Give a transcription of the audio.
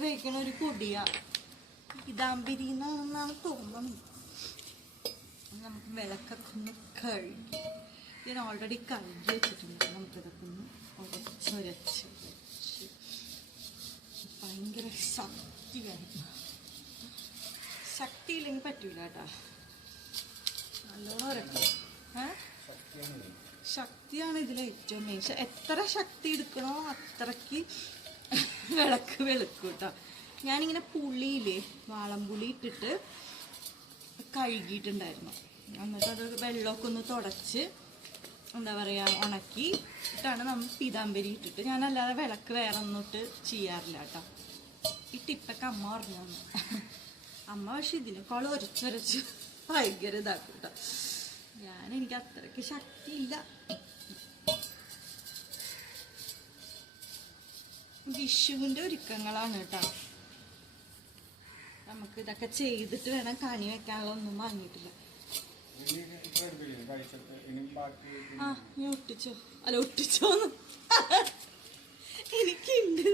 കഴിക്കണ ഒരു പൊടിയാ, പീതാംബരി എന്നാണ് തോന്നുന്നത്. നമുക്ക് വിളക്കൊക്കെ ഒന്ന് കഴുകി, ഞാൻ ഓൾറെഡി കഴുകി വെച്ചിട്ടുണ്ട്. നമുക്കിതൊക്കെ ഒന്ന് ഉരച്ച് ഭയങ്കര ശക്തി വേണം. ശക്തി ഇല്ലെങ്കിൽ പറ്റൂല കേട്ടാ, നല്ലോണം ഉരക്കും. ശക്തിയാണ് ഇതിൽ ഏറ്റവും മെയിൻ. എത്ര ശക്തി എടുക്കണോ അത്രയ്ക്ക് വിളക്ക് വെളുക്കും കേട്ടോ. ഞാനിങ്ങനെ പുളിയില്ലേ, വാളംപുളി ഇട്ടിട്ട് കഴുകിയിട്ടുണ്ടായിരുന്നു. എന്നിട്ട് അത് വെള്ളമൊക്കെ ഒന്ന് തുടച്ച് എന്താ പറയുക ഉണക്കി ഇട്ടാണ് നമ്മൾ പീതാംബരി ഇട്ടിട്ട്. ഞാനല്ലാതെ വിളക്ക് വേറെ ഒന്നിട്ട് ചെയ്യാറില്ല കേട്ടോ. ഈ ടിപ്പൊക്കെ അമ്മ പറഞ്ഞു. അമ്മ പക്ഷെ ഇതിനേക്കാൾ ഒരച്ചൊരച്ച് ഭയങ്കര ഇതാക്കും കേട്ടോ. എനിക്ക് അത്രയ്ക്ക് ശക്തിയില്ല. വിഷുവിൻ്റെ ഒരുക്കങ്ങളാണ് കേട്ടോ. നമുക്ക് ഇതൊക്കെ ചെയ്തിട്ട് വേണം കണി വെക്കാനുള്ള. ഒന്നും വാങ്ങിയിട്ടില്ല. ആ നീ ഒട്ടിച്ചോ? അല്ല ഒട്ടിച്ചോന്ന് എനിക്കുണ്ട്.